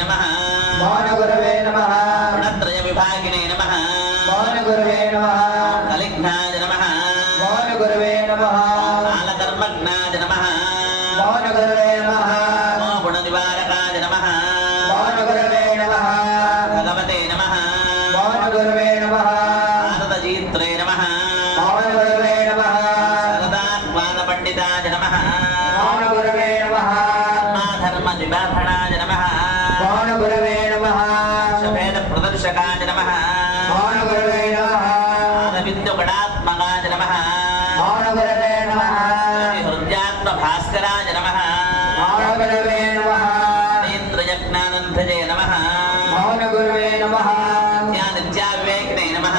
नमः मौनगुरवे नमः गुणत्रयविभागिने नमः मौनगुरवे नमः कलिघ्नाय नमः मौनगुरवे नमः कालकर्मघ्नाय नमः मौनगुरवे नमः गुणनिवारकाय नमः मौनगुरवे नमः भगवते नमः मौनगुरवे नमः भारतजीत्रे नमः मौनगुरवे नमः सरदाह्वानपण्डिताय नमः मौनगुरवे नमः धर्मनिबाधणाय नमः मौनगुरवे नमः शभेदप्रदर्शकाय नमः मौनगुरवे नमः आनविन्दुगणात्मकाय नमः मौनगुरवे नमः हृद्यात्मभास्कराय नमः मौनगुरवे नमः इन्द्रयज्ञानन्धजे नमः मौनगुरवे नमः नित्याविवेकिने नमः